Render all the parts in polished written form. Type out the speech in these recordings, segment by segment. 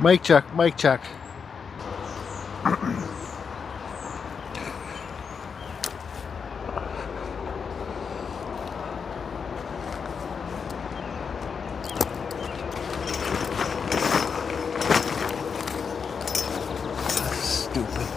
Mic check, mic check. Stupid.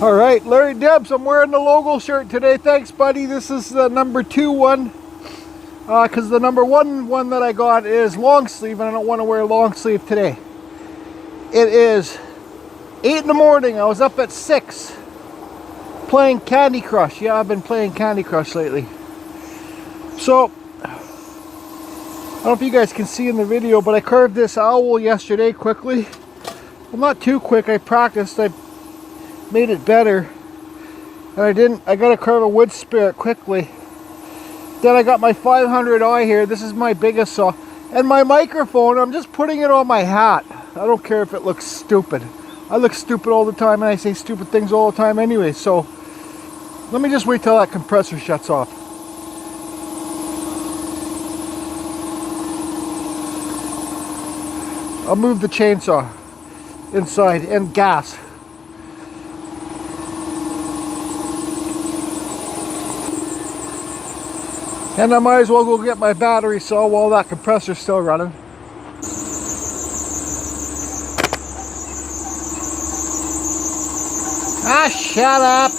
All right, Larry Debs, I'm wearing the logo shirt today. Thanks, buddy. This is the number 2 one, because the number 1 one that I got is long sleeve, and I don't want to wear long sleeve today. It is 8 in the morning. I was up at 6 playing Candy Crush. Yeah, I've been playing Candy Crush lately. So, I don't know if you guys can see in the video, but I carved this owl yesterday quickly. Well, not too quick. I practiced. I made it better, and I gotta carve a wood spirit quickly. Then I got my 500i here. This is my biggest saw, and my microphone, I'm just putting it on my hat. I don't care if it looks stupid. I look stupid all the time, and I say stupid things all the time anyway, so let me just wait till that compressor shuts off. I'll move the chainsaw inside and gas. And I might as well go get my battery saw while that compressor's still running. Ah, shut up!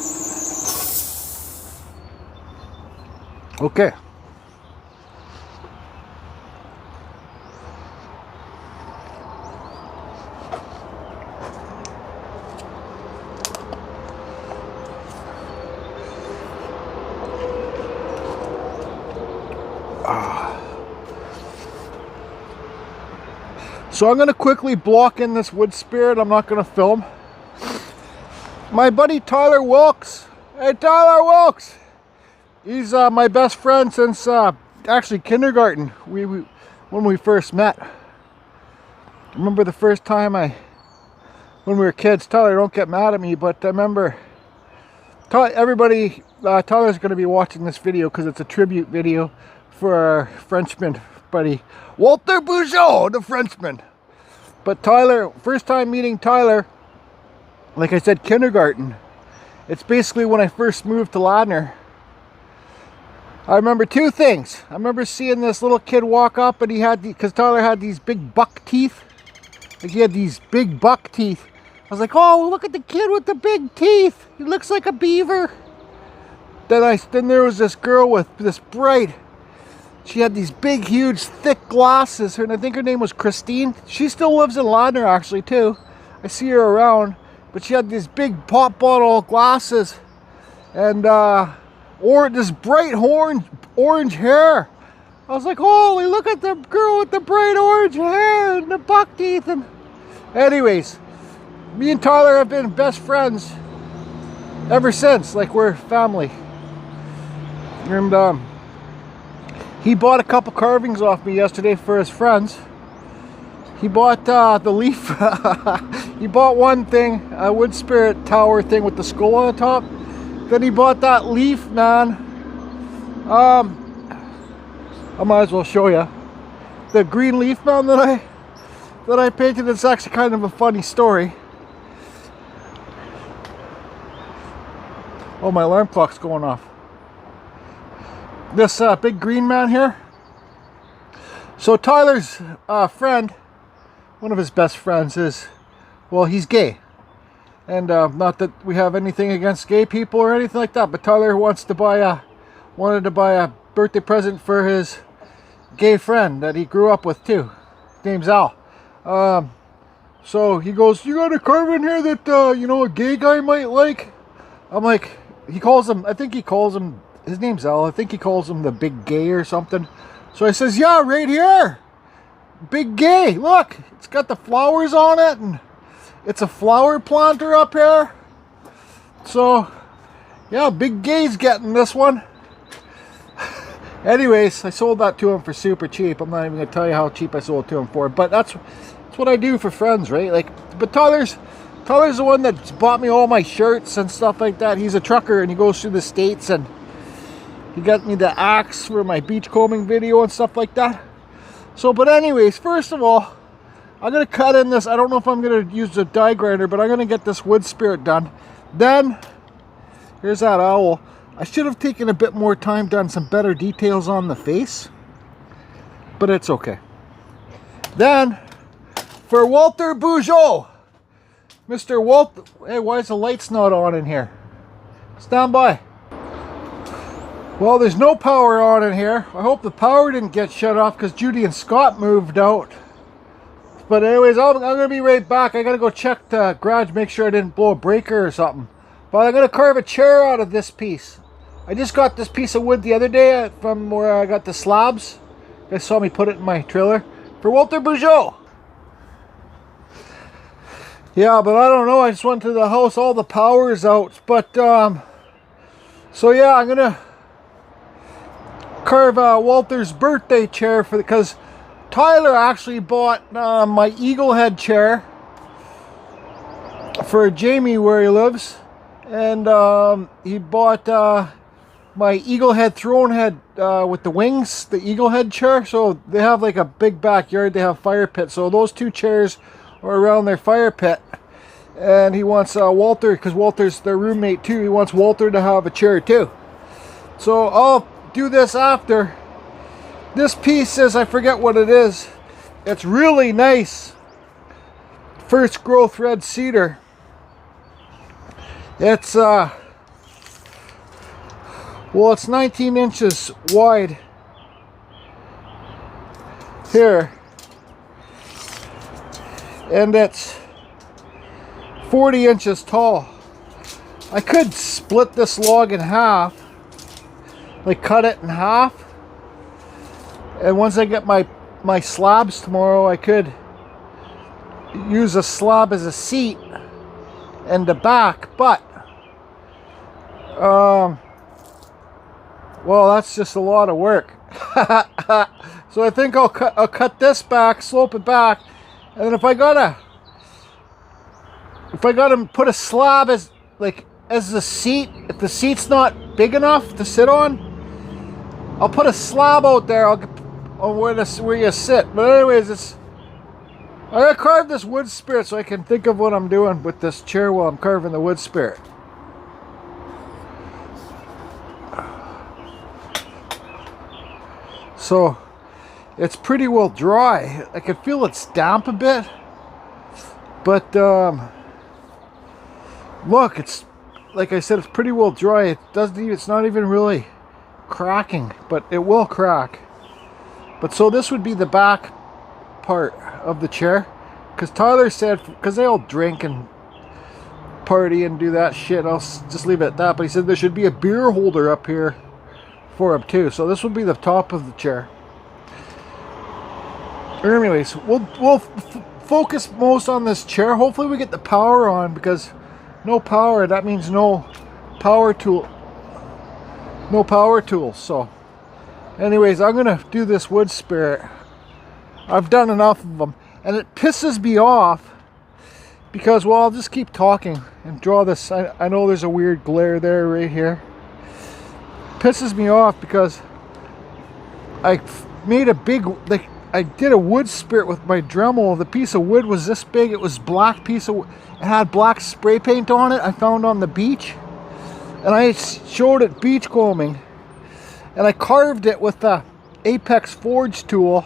Okay. So I'm going to quickly block in this wood spirit. I'm not going to film. My buddy Tyler Wilkes. Hey, Tyler Wilkes! He's my best friend since actually kindergarten. When we first met. I remember the first time when we were kids. Tyler, don't get mad at me, but I remember everybody. Tyler's going to be watching this video because it's a tribute video for our Frenchman buddy Walter Bougeot, the Frenchman. But Tyler, first time meeting Tyler, like I said, kindergarten. It's basically when I first moved to Ladner. I remember 2 things. I remember seeing this little kid walk up, and he had, because Tyler had these big buck teeth. Like he had these big buck teeth. I was like, oh, look at the kid with the big teeth. He looks like a beaver. Then there was this girl with this bright, she had these big, huge, thick glasses, and I think her name was Christine. She still lives in Ladner, actually, too. I see her around, but she had these big pop bottle glasses, and this bright orange hair. I was like, holy, look at the girl with the bright orange hair and the buck teeth. And anyways, me and Tyler have been best friends ever since. Like, we're family. And he bought a couple carvings off me yesterday for his friends. He bought the leaf. He bought one thing, a wood spirit tower thing with the skull on the top. Then he bought that leaf, man. I might as well show you the green leaf man that I painted. It's actually kind of a funny story. Oh, my alarm clock's going off. This big green man here. So Tyler's friend, one of his best friends, is, well, he's gay. And not that we have anything against gay people or anything like that, but Tyler wanted to buy a birthday present for his gay friend that he grew up with too. His name's Al. So he goes, you got a carve in here that you know, a gay guy might like? I'm like, he calls him, I think he calls him, his name's Al, I think he calls him the Big Gay or something. So I says, yeah, right here, Big Gay, look, it's got the flowers on it, and it's a flower planter up here. So yeah, Big Gay's getting this one. Anyways, I sold that to him for super cheap. I'm not even gonna tell you how cheap I sold it to him for, but that's what I do for friends, right? Like, but Tyler's the one that's bought me all my shirts and stuff like that. He's a trucker and he goes through the states, and he got me the axe for my beachcombing video and stuff like that. So, but anyways, first of all, I'm gonna cut in this. I don't know if I'm gonna use a die grinder, but I'm gonna get this wood spirit done. Then here's that owl. I should have taken a bit more time, done some better details on the face, but it's okay. Then, for Walter Bugeaud, Mr. Walter, hey, why is the lights not on in here? Stand by. Well, there's no power on in here. I hope the power didn't get shut off because Judy and Scott moved out. But anyways, I'm going to be right back. I got to go check the garage, make sure I didn't blow a breaker or something. But I'm going to carve a chair out of this piece. I just got this piece of wood the other day from where I got the slabs. You guys saw me put it in my trailer. For Walter Bugeaud. Yeah, but I don't know. I just went to the house. All the power's out. But, so yeah, I'm going to carve Walter's birthday chair for because Tyler actually bought my eagle head chair for Jamie where he lives. And he bought my eagle head throne head with the wings, the eagle head chair. So they have like a big backyard, they have fire pit. So those two chairs are around their fire pit. And he wants Walter, because Walter's their roommate too, he wants Walter to have a chair too. So I'll do this after. This piece is, I forget what it is. It's really nice. First growth red cedar. It's well, it's 19 inches wide here, and it's 40 inches tall. I could split this log in half, like cut it in half, and once I get my slabs tomorrow, I could use a slab as a seat and the back. But well, that's just a lot of work. So I think I'll cut this back, slope it back, and then if I gotta put a slab as the seat, if the seat's not big enough to sit on, I'll put a slab out there on where you sit. But anyways, I gotta carve this wood spirit so I can think of what I'm doing with this chair while I'm carving the wood spirit. So it's pretty well dry. I can feel it's damp a bit, but look, it's like I said, it's pretty well dry. It's not even really cracking, but it will crack. But so this would be the back part of the chair, because Tyler said, because they all drink and party and do that shit, I'll just leave it at that, but he said there should be a beer holder up here for him too. So this would be the top of the chair. Anyways, we'll focus most on this chair. Hopefully we get the power on, because no power, that means no power tool, no power tools. So anyways, I'm gonna do this wood spirit. I've done enough of them, and it pisses me off because, well, I'll just keep talking and draw this. I know there's a weird glare there right here. It pisses me off because I made a big, like, I did a wood spirit with my Dremel. The piece of wood was this big. It was black piece of wood. It had black spray paint on it I found on the beach, and I showed it beach combing, and I carved it with the Apex Forge tool,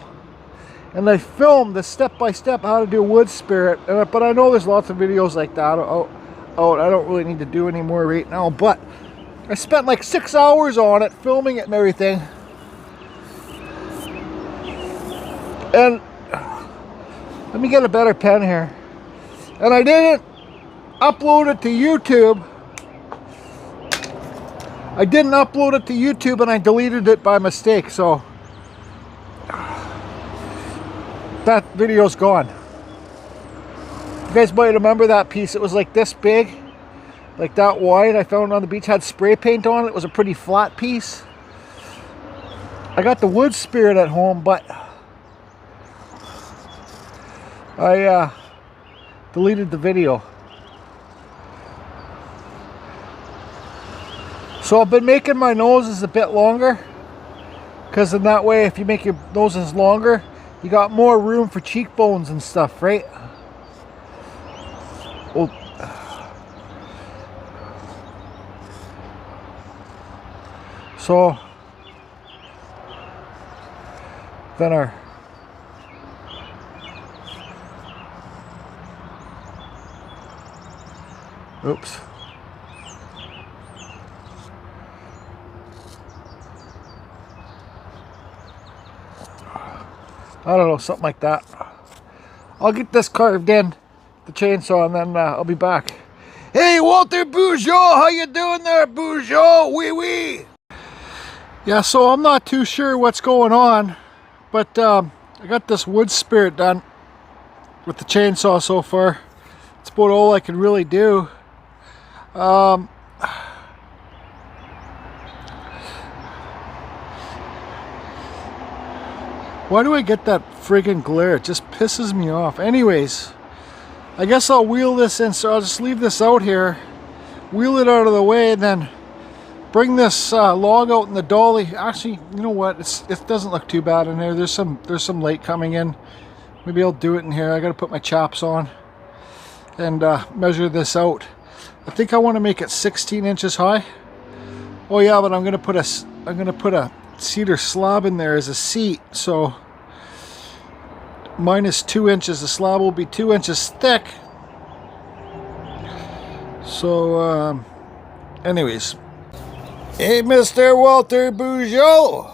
and I filmed the step-by-step how to do wood spirit. But I know there's lots of videos like that out. I don't really need to do any more right now, but I spent like 6 hours on it, filming it and everything. And let me get a better pen here. And I didn't upload it to YouTube I didn't upload it to YouTube and I deleted it by mistake, so that video's gone. You guys might remember that piece. It was like this big, like that wide. I found it on the beach, had spray paint on it. It was a pretty flat piece. I got the wood spirit at home, but I deleted the video. So I've been making my noses a bit longer, because in that way, if you make your noses longer, you got more room for cheekbones and stuff, right? Well, so then our oops. I don't know, something like that. I'll get this carved in, the chainsaw, and then I'll be back. Hey, Walter Bougeot, how you doing there, Bougeot? Wee wee. Yeah, so I'm not too sure what's going on, but I got this wood spirit done with the chainsaw so far. It's about all I can really do. Why do I get that friggin' glare? It just pisses me off. Anyways, I guess I'll wheel this in, so I'll just leave this out here, wheel it out of the way, and then bring this log out in the dolly. Actually, you know what? It doesn't look too bad in here. There's some light coming in. Maybe I'll do it in here. I gotta put my chaps on and measure this out. I think I want to make it 16 inches high. Oh yeah, but I'm gonna put a cedar slab in there as a seat, so minus 2 inches, the slab will be 2 inches thick. So anyways, hey Mr. Walter Bougeot.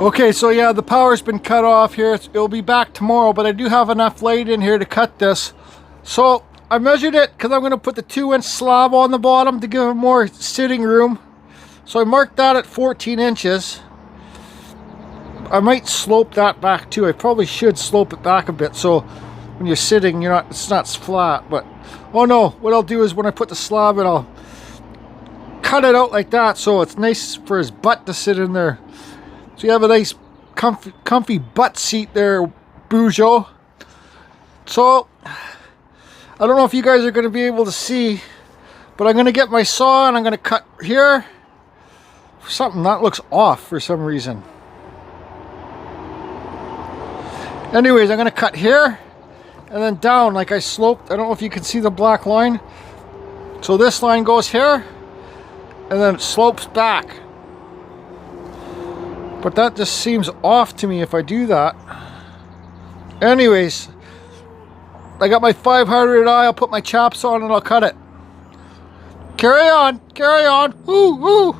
Okay, so yeah, the power's been cut off here. It'll be back tomorrow, but I do have enough light in here to cut this. So I measured it because I'm going to put the 2-inch slab on the bottom to give it more sitting room. So I marked that at 14 inches. I might slope that back too. I probably should slope it back a bit, so when you're sitting, it's not flat. But oh no, what I'll do is when I put the slab in, I'll cut it out like that, so it's nice for his butt to sit in there. So you have a nice comfy butt seat there, Bougeot. So I don't know if you guys are going to be able to see, but I'm going to get my saw and I'm going to cut here. Something that looks off for some reason. Anyways, I'm going to cut here and then down like I sloped. I don't know if you can see the black line. So this line goes here and then it slopes back. But that just seems off to me if I do that. Anyways, I got my 500 eye. I'll put my chops on and I'll cut it. Carry on, carry on. Woo, woo.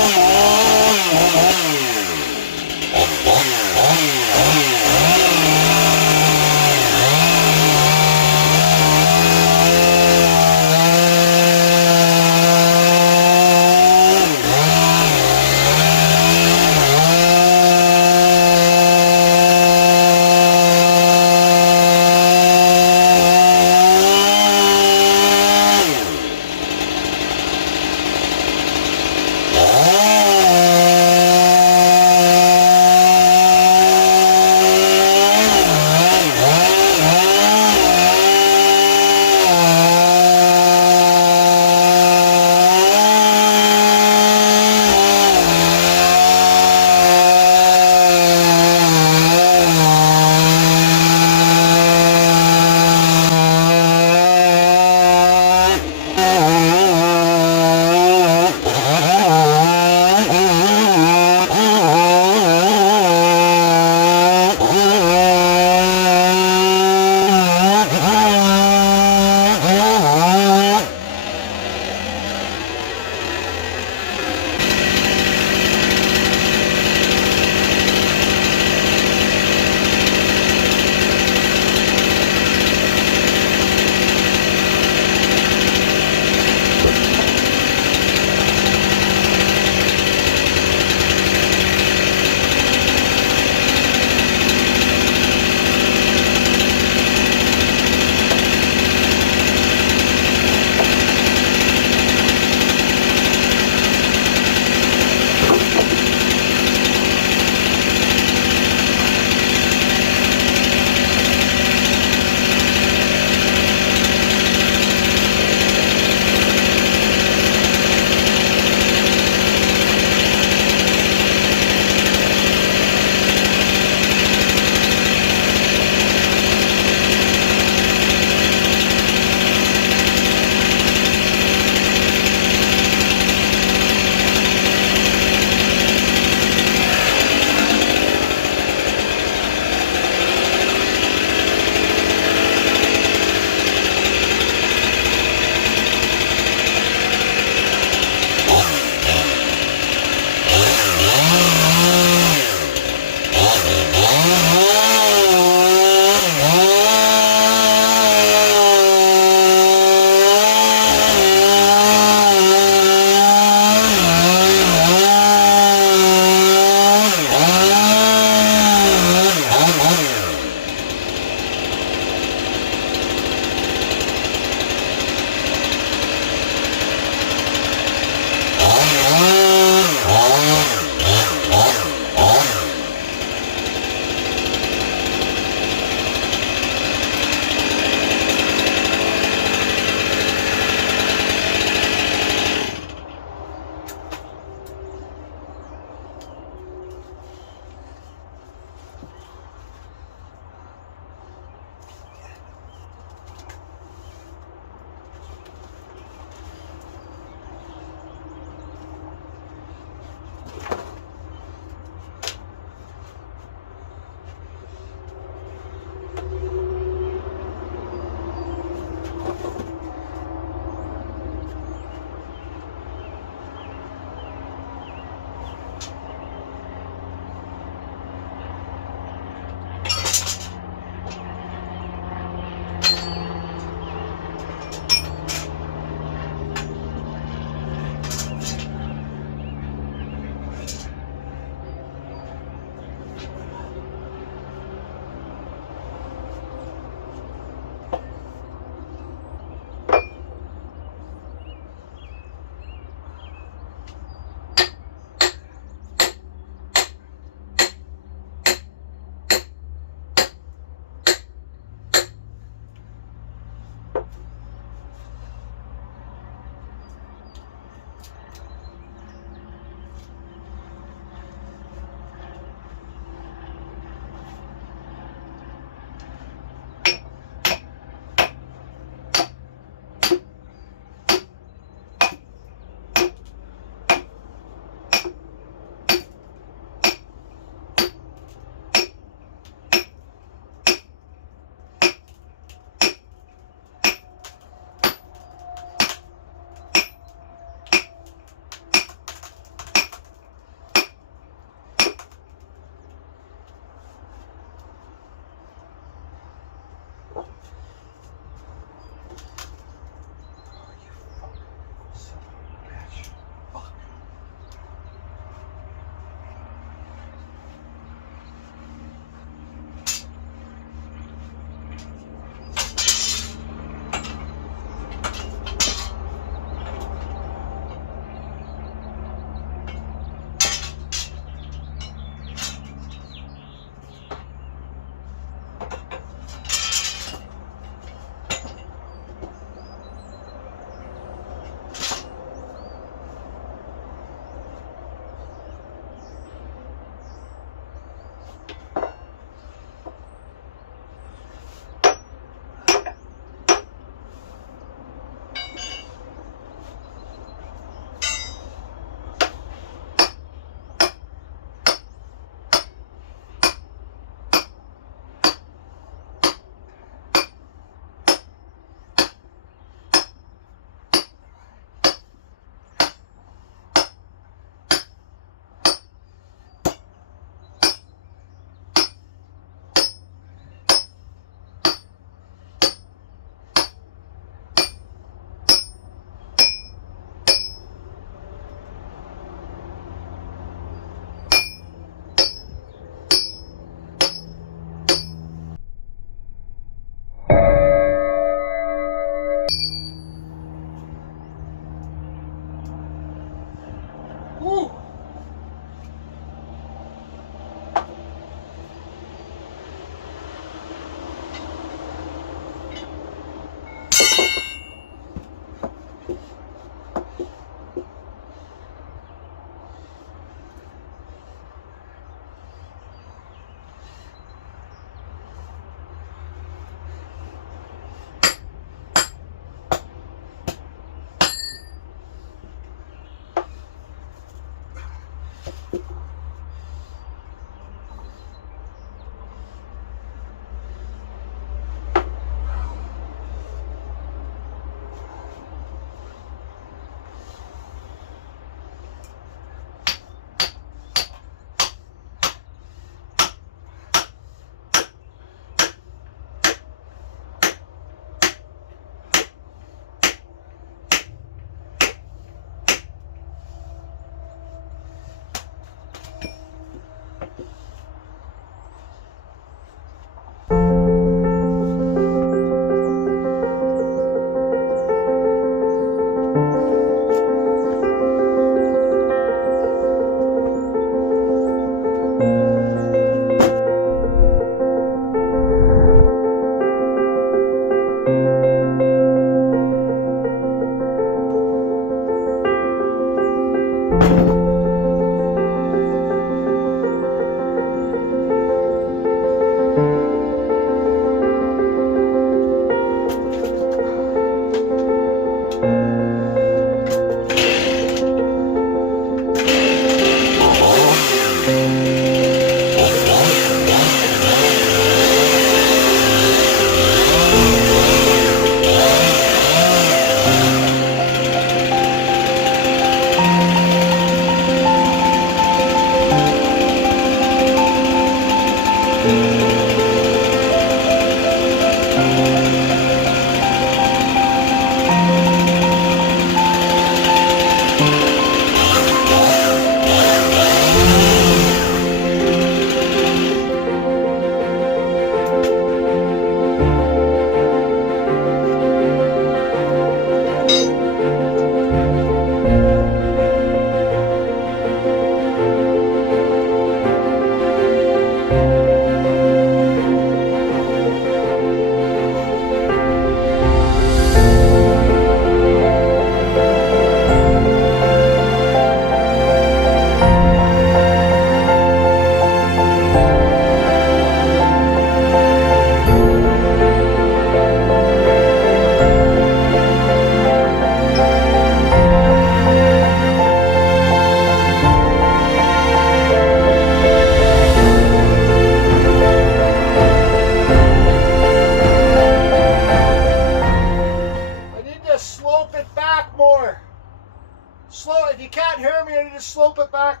just slope it back.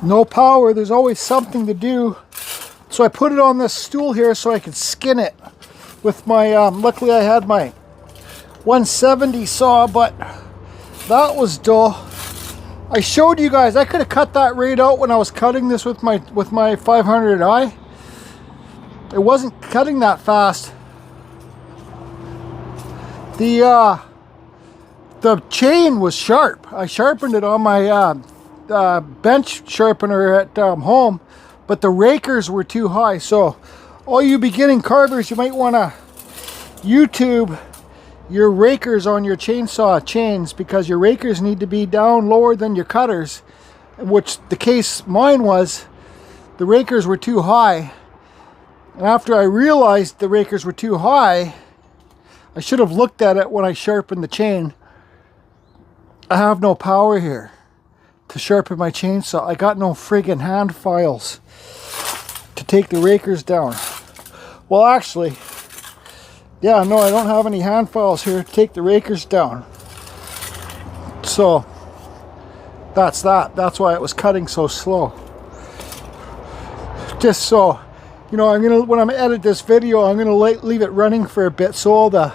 No power, there's always something to do. So I put it on this stool here so I could skin it with my, luckily I had my 170 saw, but that was dull. I showed you guys, I could have cut that right out when I was cutting this with my 500i. It wasn't cutting that fast. The chain was sharp. I sharpened it on my bench sharpener at home, but the rakers were too high. So all you beginning carvers, you might want to YouTube your rakers on your chainsaw chains, because your rakers need to be down lower than your cutters, which the case mine was. The rakers were too high, and after I realized the rakers were too high, I should have looked at it when I sharpened the chain. I have no power here to sharpen my chainsaw. I got no friggin' hand files to take the rakers down. Well, actually, yeah, no, I don't have any hand files here to take the rakers down. So that's that. That's why it was cutting so slow. Just so, you know, when I'm edit this video, I'm gonna leave it running for a bit so all the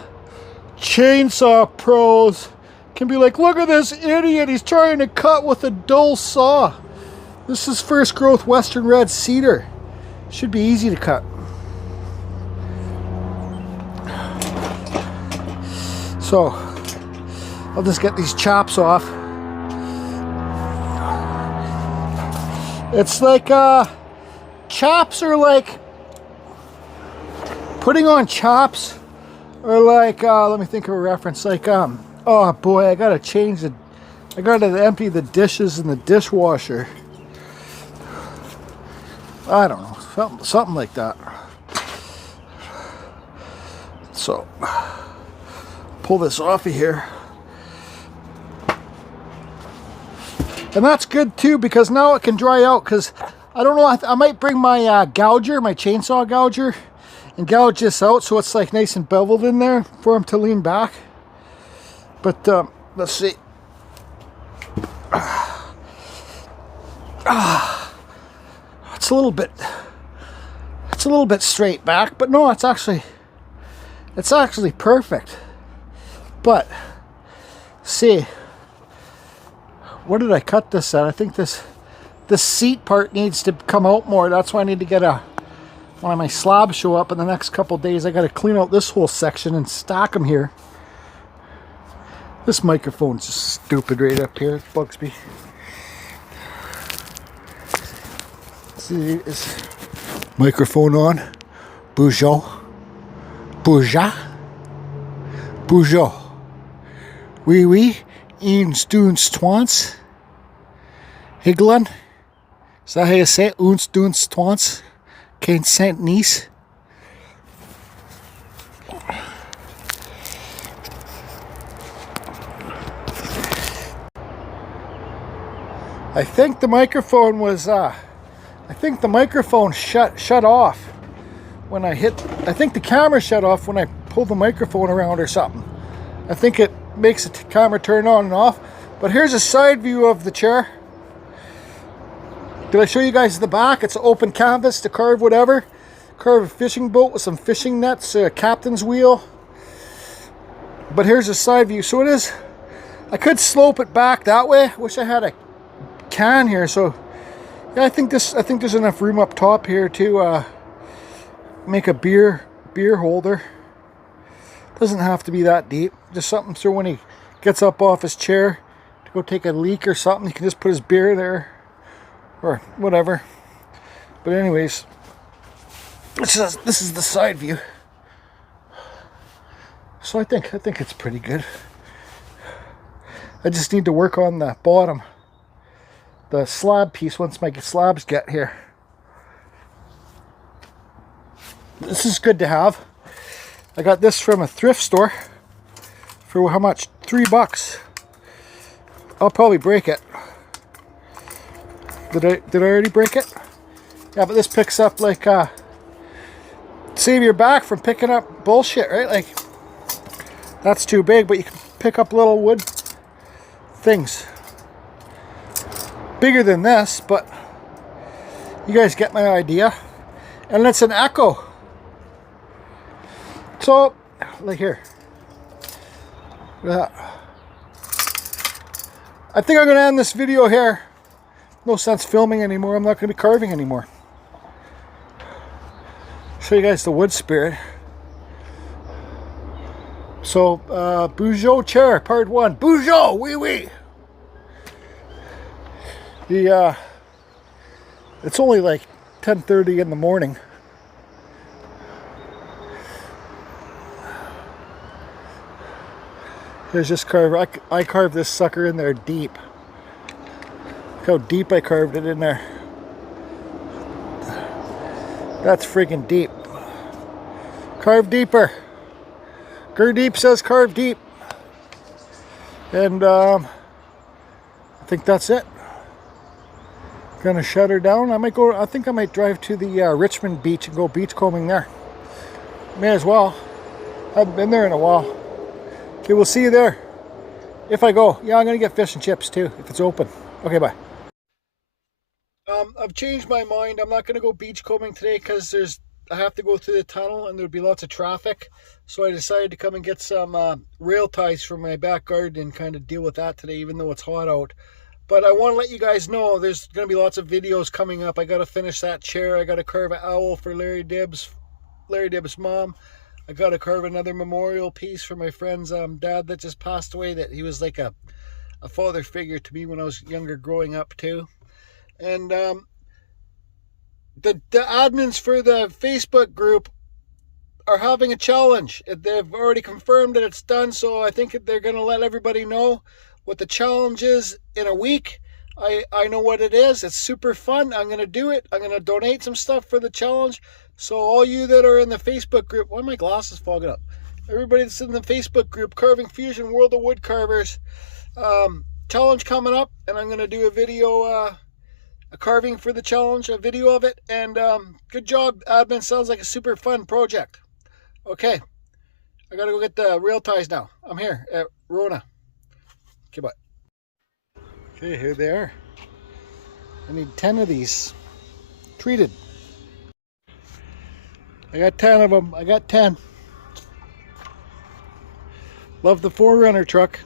chainsaw pros can be like, look at this idiot, he's trying to cut with a dull saw. This is first growth Western red cedar. Should be easy to cut. So I'll just get these chops off. It's like chops are like, putting on chops or like let me think of a reference, like oh boy, I gotta empty the dishes in the dishwasher. I don't know, something like that. So pull this off of here, and that's good too, because now it can dry out. Because I don't know, I might bring my gouger, my chainsaw gouger, and gouge this out so it's like nice and beveled in there for him to lean back. But let's see. It's a little bit straight back, but no, it's actually perfect. But see, what did I cut this at? I think this seat part needs to come out more. That's why I need to get one of my slabs show up in the next couple days. I got to clean out this whole section and stack them here. This microphone's just stupid right up here. It bugs me. See, is microphone on? Bonjour. Bonjour. Bonjour. Oui, oui. Uns, duns, twants. Higlan. Is that how you say it? Uns, duns, twants. Can't send niece. I think the microphone was I think the microphone shut off when I hit. I think the camera shut off when I pulled the microphone around or something. I think it makes the camera turn on and off. But here's a side view of the chair. Did I show you guys the back? It's an open canvas to carve whatever. Carve a fishing boat with some fishing nets, a captain's wheel. But here's a side view. So it is, I could slope it back that way. Wish I had a can here. So yeah, I think there's enough room up top here to make a beer holder. Doesn't have to be that deep. Just something so when he gets up off his chair to go take a leak or something, he can just put his beer there or whatever. But anyways, this is the side view. So I think it's pretty good. I just need to work on the bottom, the slab piece, once my slabs get here. This is good to have. I got this from a thrift store for how much? $3. I'll probably break it. Did I already break it? Yeah, but this picks up like save your back from picking up bullshit, right? Like, that's too big, but you can pick up little wood things. Bigger than this, but you guys get my idea. And it's an echo. So, like here. I think I'm going to end this video here. No sense filming anymore. I'm not going to be carving anymore. Show you guys the wood spirit. So, Bugeaud chair, part 1. Bugeaud, oui, oui. It's only like 10:30 in the morning. Here's this carve. I carved this sucker in there deep. Look how deep I carved it in there. That's freaking deep. Carve deeper. Gurdeep says carve deep. And I think that's it. Gonna shut her down. I think I might drive to the Richmond beach and go beach combing there. May as well. Haven't been there in a while. Okay, we'll see you there. If I go. Yeah, I'm gonna get fish and chips too, if it's open. Okay, bye. I've changed my mind. I'm not gonna go beach combing today because I have to go through the tunnel and there'd be lots of traffic. So I decided to come and get some rail ties from my back garden and kind of deal with that today, even though it's hot out. But I want to let you guys know there's going to be lots of videos coming up. I got to finish that chair. I got to carve an owl for Larry Dibbs' mom. I got to carve another memorial piece for my friend's dad that just passed away. That he was like a father figure to me when I was younger, growing up too. And the admins for the Facebook group are having a challenge. They've already confirmed that it's done, so I think they're going to let everybody know what the challenge is in a week. I know what it is. It's super fun. I'm going to do it. I'm going to donate some stuff for the challenge. So all you that are in the Facebook group, why are my glasses fogging up? Everybody that's in the Facebook group, Carving Fusion World of Wood Carvers, challenge coming up, and I'm going to do a video, a carving for the challenge, a video of it. And good job, admin. Sounds like a super fun project. Okay, I got to go get the rail ties now. I'm here at Rona. Okay, bye. Okay, here they are. I need 10 of these treated. I got 10 of them. I got 10. Love the 4Runner truck.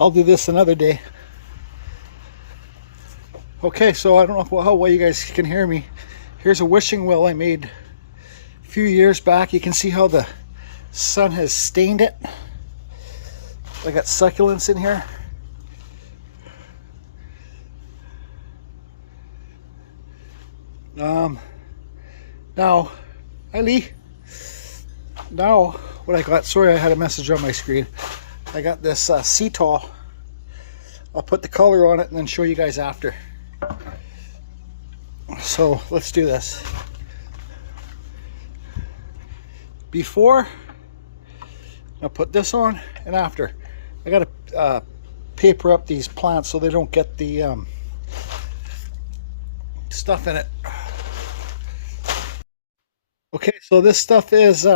I'll do this another day. Okay, so I don't know how well you guys can hear me. Here's a wishing well I made a few years back. You can see how the sun has stained it. I got succulents in here. Now, hi Lee. Now, what I got, sorry I had a message on my screen. I got this Kutzall. I'll put the color on it and then show you guys after. So let's do this. Before, I'll put this on, and after. I got to paper up these plants so they don't get the stuff in it. Okay, so this stuff is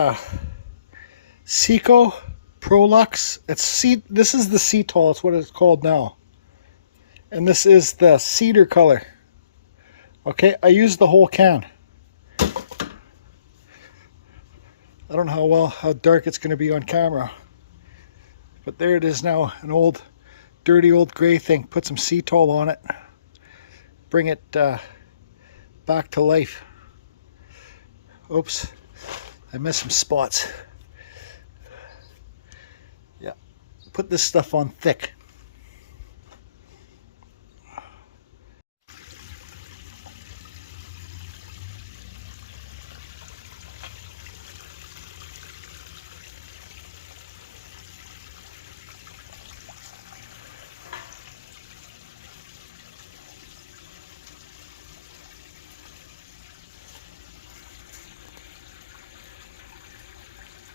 Seco Prolux. This is the Kutzall. It's what it's called now. And this is the cedar color. Okay, I used the whole can. I don't know how dark it's going to be on camera. But there it is now, an old, dirty old gray thing. Put some Kutzall on it. Bring it back to life. Oops, I missed some spots. Yeah, put this stuff on thick.